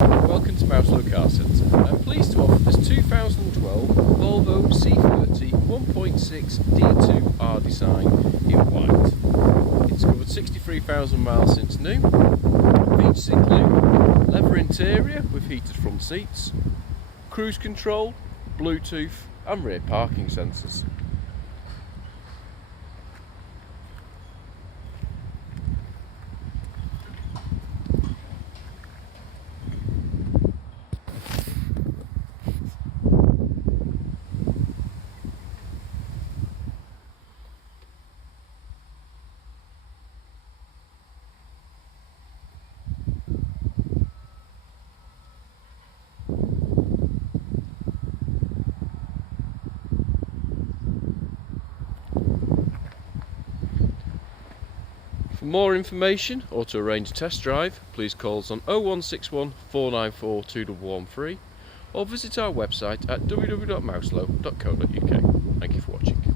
Welcome to Mouselow Car Centre. I'm pleased to offer this 2012 Volvo C30 1.6 D2R design in white. It's covered 63,000 miles since new. Features include leather interior with heated front seats, cruise control, Bluetooth and rear parking sensors. For more information or to arrange a test drive, please call us on 0161 494 2113 or visit our website at www.mouselow.co.uk. Thank you for watching.